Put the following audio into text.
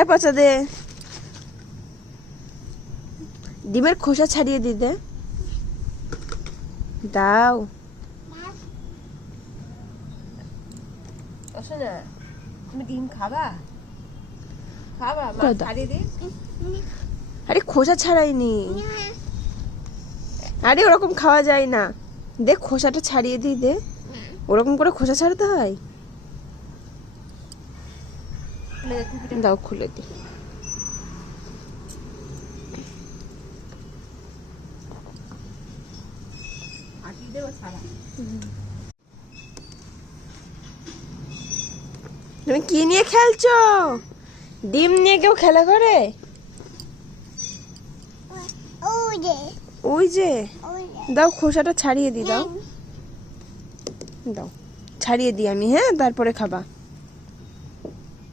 এ পচা দে, ডিমের খোসা ছাড়িয়ে দিতে দাও। তুমি ডিম খাবা? খাবা? ছাড়িয়ে দিই। আরে খোসা ছাড়াইনি, আরে ওরকম খাওয়া যায় না। দেখ খোসাটা ছাড়িয়ে দিই দে, ওরকম করে খোসা ছাড়াতে হয়। দাও খুলে দি। তুমি কি নিয়ে খেলছো? ডিম নিয়ে কেউ খেলা করে? ওই যে দাও খোসাটা ছাড়িয়ে দি, দাও দাও ছাড়িয়ে দিই আমি, হ্যাঁ তারপরে খাবা।